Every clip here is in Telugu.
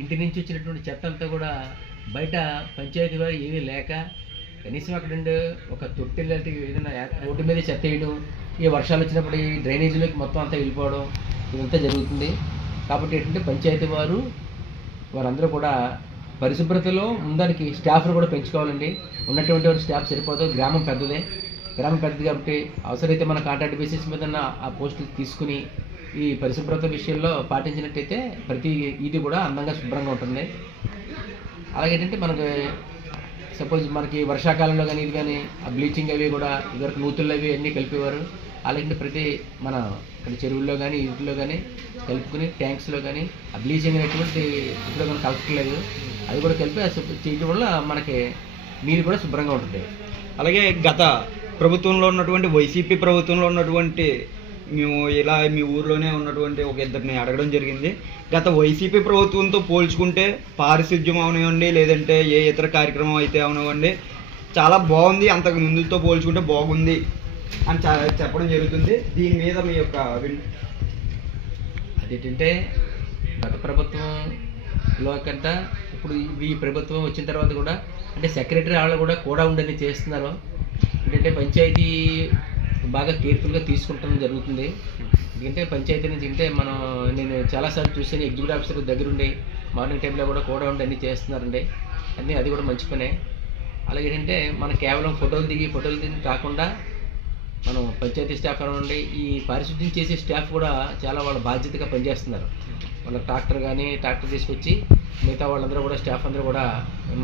ఇంటి నుంచి వచ్చినటువంటి చెత్త అంతా కూడా బయట పంచాయతీ వారు ఏమీ లేక కనీసం అక్కడ ఒక తొట్టి లాంటివి ఏదైనా రోడ్డు మీద చెత్త వేయడం, ఈ వర్షాలు వచ్చినప్పుడు ఈ డ్రైనేజీలోకి మొత్తం అంతా వెళ్ళిపోవడం ఇదంతా జరుగుతుంది. కాబట్టి ఏంటంటే పంచాయతీ వారందరూ కూడా పరిశుభ్రతలో ముందరికి స్టాఫ్ను కూడా పెంచుకోవాలండి. ఉన్నటువంటి వారి స్టాఫ్ సరిపోదు. గ్రామం పెద్దది కాబట్టి అవసరమైతే మన కాంట్రాక్ట్ బేసిస్ మీద ఆ పోస్టులు తీసుకుని ఈ పరిశుభ్రత విషయంలో పాటించినట్టయితే ప్రతి ఇది కూడా అందంగా శుభ్రంగా ఉంటుంది. అలాగేంటంటే మనకి సపోజ్ మనకి వర్షాకాలంలో కానీ ఇది కానీ ఆ బ్లీచింగ్ అవి కూడా ఇదివరకు నూతులు అవి అన్నీ కలిపేవారు. అలాగే ప్రతి మన ఇక్కడ చెరువుల్లో కానీ ఇంట్లో కానీ కలుపుకుని ట్యాంక్స్లో కానీ ఆ బ్లీచింగ్ అనేటువంటి ఇప్పుడు మనం కలపట్లేదు, అది కూడా కలిపి చేయడం వల్ల మనకి నీరు కూడా శుభ్రంగా ఉంటుంది. అలాగే గత ప్రభుత్వంలో ఉన్నటువంటి వైసీపీ ప్రభుత్వంలో ఉన్నటువంటి మేము ఇలా మీ ఊర్లోనే ఉన్నటువంటి ఒక ఇద్దరిని అడగడం జరిగింది. గత వైసీపీ ప్రభుత్వంతో పోల్చుకుంటే పారిశుద్ధ్యం అవనివ్వండి, లేదంటే ఏ ఇతర కార్యక్రమం అయితే అవనివ్వండి, చాలా బాగుంది, అంతకు ముందుతో పోల్చుకుంటే బాగుంది అని చెప్పడం జరుగుతుంది. దీని మీద మీ యొక్క అదేంటంటే గత ప్రభుత్వంలో కంటే ఇప్పుడు ఈ ప్రభుత్వం వచ్చిన తర్వాత కూడా అంటే సెక్రటరీ వాళ్ళు కూడా ఉండని చేస్తున్నారు. ఏంటంటే పంచాయతీ బాగా కేర్ఫుల్గా తీసుకుంటడం జరుగుతుంది. ఎందుకంటే పంచాయతీ నుంచి నేను చాలాసార్లు చూసాను, ఎగ్జిక్యూటివ్ ఆఫీసర్ దగ్గరుండి మార్నింగ్ టైంలో కూడా ఉండి అన్నీ చేస్తున్నారండి. అది కూడా మంచి పనే. అలాగే ఏంటంటే మనం కేవలం ఫోటోలు దిగి కాకుండా మనం పంచాయతీ స్టాఫ్ అనండి, ఈ పారిశుద్ధ్యం చేసే స్టాఫ్ కూడా చాలా వాళ్ళ బాధ్యతగా పనిచేస్తున్నారు. వాళ్ళ ట్రాక్టర్ తీసుకొచ్చి మిగతా వాళ్ళందరూ కూడా స్టాఫ్ అందరూ కూడా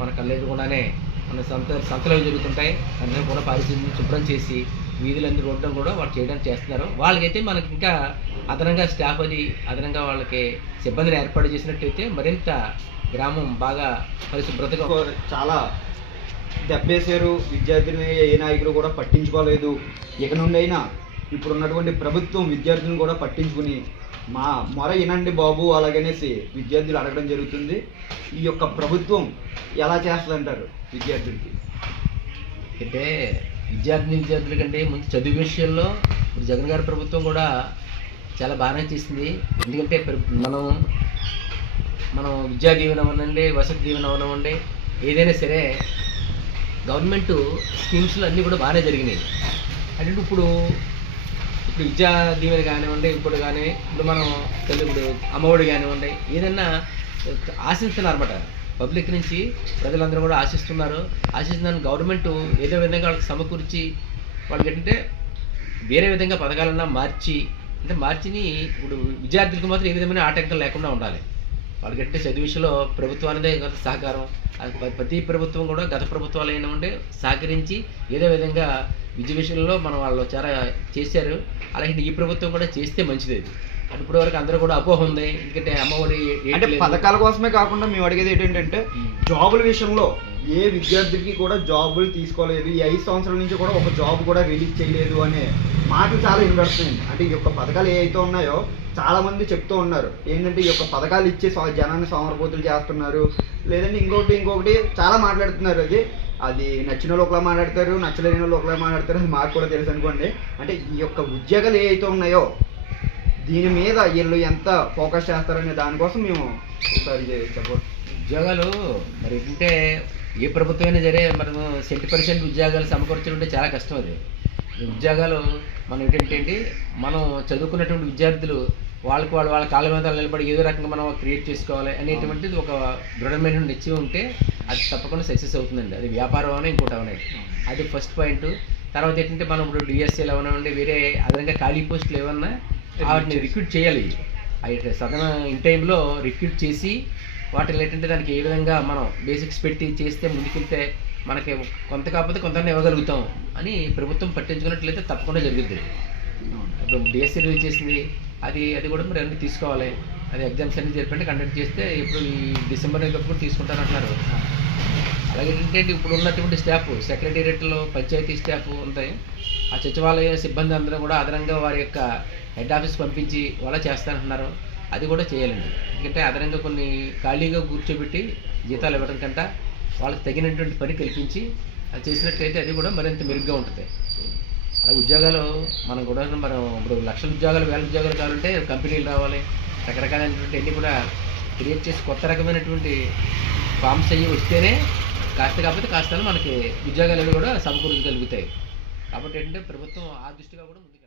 మన కళ్ళెదురుకుండానే మన సంతలు జరుగుతుంటాయి, అందరూ కూడా పారిశుద్ధ్యం శుభ్రం చేసి వీధులన్నీ రోడ్డం కూడా వాళ్ళు చేయడానికి చేస్తున్నారు. వాళ్ళకైతే మనకి ఇంకా అదనంగా స్టాఫ్ అదనంగా వాళ్ళకి సిబ్బందిని ఏర్పాటు చేసినట్టయితే మరింత గ్రామం బాగా పరిశుభ్రతగా చాలా దెబ్బేశారు. విద్యార్థిని ఏ నాయకులు కూడా పట్టించుకోలేదు. ఇక నుండి అయినా ఇప్పుడు ఉన్నటువంటి ప్రభుత్వం విద్యార్థులను కూడా పట్టించుకుని మా మొర వినండి బాబు అలాగనేసి విద్యార్థులు అడగడం జరుగుతుంది. ఈ యొక్క ప్రభుత్వం ఎలా చేస్తుందంటారు విద్యార్థులకి? అంటే విద్యార్థుల కంటే ముందు చదువు విషయంలో ఇప్పుడు జగన్ గారి ప్రభుత్వం కూడా చాలా బాగానే చేసింది. ఎందుకంటే మనం విద్యా దీవెన అవనండి, వసతి దీవెన అవనండి, ఏదైనా సరే గవర్నమెంట్ స్కీమ్స్లో అన్నీ కూడా బాగానే జరిగినాయి. అంటే ఇప్పుడు విద్యా దీవెన కానివ్వండి, ఇప్పుడు మనం ఇప్పుడు అమ్మఒడి కానివ్వండి, ఏదన్నా ఆశిస్తున్నారు అన్నమాట. పబ్లిక్ నుంచి ప్రజలందరూ కూడా ఆశిస్తున్నారు. గవర్నమెంట్ ఏదో విధంగా వాళ్ళకి సమకూర్చి వాళ్ళకి ఏంటంటే వేరే విధంగా పథకాలన్నా మార్చిని ఇప్పుడు విద్యార్థులకు మాత్రం ఏ విధమైన ఆటంకం లేకుండా ఉండాలి. వాళ్ళకంటే చదువు విషయంలో ప్రభుత్వానిదే సహకారం, ప్రతి ప్రభుత్వం కూడా గత ప్రభుత్వాలు అయినా సహకరించి ఏదో విధంగా విద్య విషయంలో వాళ్ళు చాలా చేశారు. అలాగే ఈ ప్రభుత్వం కూడా చేస్తే మంచిది. ఇప్పటి వరకు అందరూ కూడా అపోహ ఉంది. ఎందుకంటే అమ్మఒడి అంటే పథకాల కోసమే కాకుండా మేము అడిగేది ఏంటంటే జాబుల విషయంలో ఏ విద్యార్థికి కూడా జాబులు తీసుకోలేదు, ఈ 5 సంవత్సరాల నుంచి కూడా ఒక జాబ్ కూడా రిలీజ్ చేయలేదు అనే మాటలు చాలా వినబడుతుంది. అంటే ఈ యొక్క పథకాలు ఏవైతే ఉన్నాయో చాలా మంది చెప్తూ ఉన్నారు ఏంటంటే ఈ యొక్క పథకాలు ఇచ్చి జనాన్ని సోమరపోతులు చేస్తున్నారు, లేదంటే ఇంకొకటి చాలా మాట్లాడుతున్నారు. అది నచ్చిన వాళ్ళు ఒకలా మాట్లాడతారు, నచ్చలేని వాళ్ళు ఒకలా మాట్లాడతారు. అది మాకు కూడా తెలుసు అనుకోండి. అంటే ఈ యొక్క ఉద్యోగాలు ఏవైతే ఉన్నాయో దీని మీద వీళ్ళు ఎంత ఫోకస్ చేస్తారనే దానికోసం మేము ఒకసారి చెప్పండి. ఉద్యోగాలు మరి ఏంటంటే ఏ ప్రభుత్వం అయినా సరే మనం 70% ఉద్యోగాలు సమకూర్చాలంటే చాలా కష్టం. ఉద్యోగాలు మనం ఏంటంటే మనం చదువుకున్నటువంటి విద్యార్థులు వాళ్ళ కాళ్ళ మీద నిలబడి ఏదో రకంగా మనం క్రియేట్ చేసుకోవాలి అనేటువంటిది ఒక దృఢమైన నిశ్చయం ఉంటే అది తప్పకుండా సక్సెస్ అవుతుందండి. అది వ్యాపారం అనే ఇంకోటి అవనేది, అది ఫస్ట్ పాయింట్. తర్వాత ఏంటంటే మనం ఇప్పుడు డిఎస్సీలు ఏమన్నా వేరే అదనంగా ఖాళీ పోస్టులు ఏమన్నా వాటిని రిక్రూట్ చేయాలి. సదన ఇన్ టైంలో రిక్రూట్ చేసి వాటిని ఏంటంటే దానికి ఏ విధంగా మనం బేసిక్స్ పెట్టి చేస్తే ముందుకెళ్తే మనకి కొంత కాకపోతే కొంత ఇవ్వగలుగుతాం అని ప్రభుత్వం పట్టించుకున్నట్లయితే తప్పకుండా జరుగుతుంది. ఇప్పుడు డిఎస్సీ రిలీజ్ చేసింది, అది కూడా మరి అన్నీ తీసుకోవాలి. అది ఎగ్జామ్స్ అన్ని జరిపి కండక్ట్ చేస్తే ఇప్పుడు ఈ డిసెంబర్ కూడా తీసుకుంటారంటున్నారు. అలాగే ఏంటంటే ఇప్పుడు ఉన్నటువంటి స్టాఫ్ సెక్రటేరియట్లో పంచాయతీ స్టాఫ్ ఉంటాయి, ఆ సచివాలయ సిబ్బంది అందరూ కూడా అదనంగా వారి యొక్క హెడ్ ఆఫీస్ పంపించి వాళ్ళ చేస్తానంటున్నారు. అది కూడా చేయాలండి. ఎందుకంటే అదనంగా కొన్ని ఖాళీగా కూర్చోబెట్టి జీతాలు ఇవ్వడం కంటే వాళ్ళకి తగినటువంటి పని కల్పించి అది చేసినట్లయితే అది కూడా మరింత మెరుగ్గా ఉంటుంది. అలాగే ఉద్యోగాలు మనం ఇప్పుడు లక్షల ఉద్యోగాలు 1000 ఉద్యోగాలు కావాలంటే కంపెనీలు రావాలి, రకరకాలైనటువంటి అన్నీ కూడా క్రియేట్ చేసి కొత్త రకమైనటువంటి ఫామ్స్ అయ్యి వస్తేనే కాకపోతే కాస్త మనకి ఉద్యోగాలు కూడా సమకూర్చగలుగుతాయి. కాబట్టి ఏంటంటే ప్రభుత్వం ఆ దృష్టిగా కూడా ముందుకు